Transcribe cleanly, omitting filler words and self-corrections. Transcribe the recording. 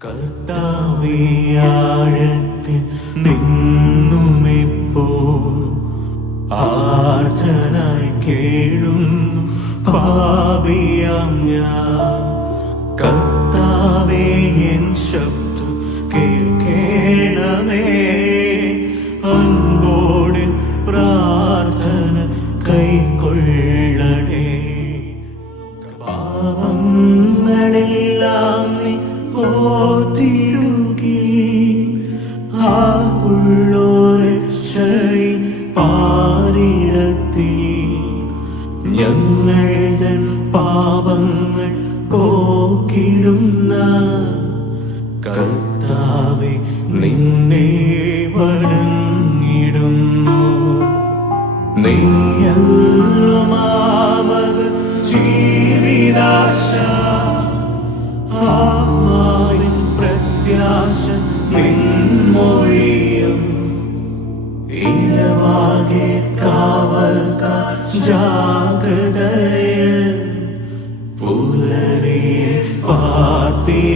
കർത്താവേ, ആഴത്തിൽ നിന്നുമിപ്പോൾ ആർദ്രനായി കേഴുന്നു പാപിയാം ഞാൻ. കർത്താവേ, എൻ ശബ്ദം കേൾക്കണമേ, അൻപോടെ പ്രാർത്ഥന കൈക്കൊള്ളണേ. പാപങ്ങളെല്ലാം നീ ഓർത്തിടുകി, ആ ഉള്ളോരക്ഷയി പാരിടത്തി ഞങ്ങൾ തൻ പാപങ്ങൾ പോക്കിടുന്ന കർത്താവേ, നിന്നെ വണങ്ങിടുന്നു. നീയല്ലോ മാമക ജീവിതാശ, ആത്മാവിൻ പ്രത്യാശ നിൻമൊഴിയും. ഇടവാകെ കാവൽക്കാർ ജാഗ്രതയിൽ പുലരിയെ പാർത്തിരിക്കുന്നതുപോ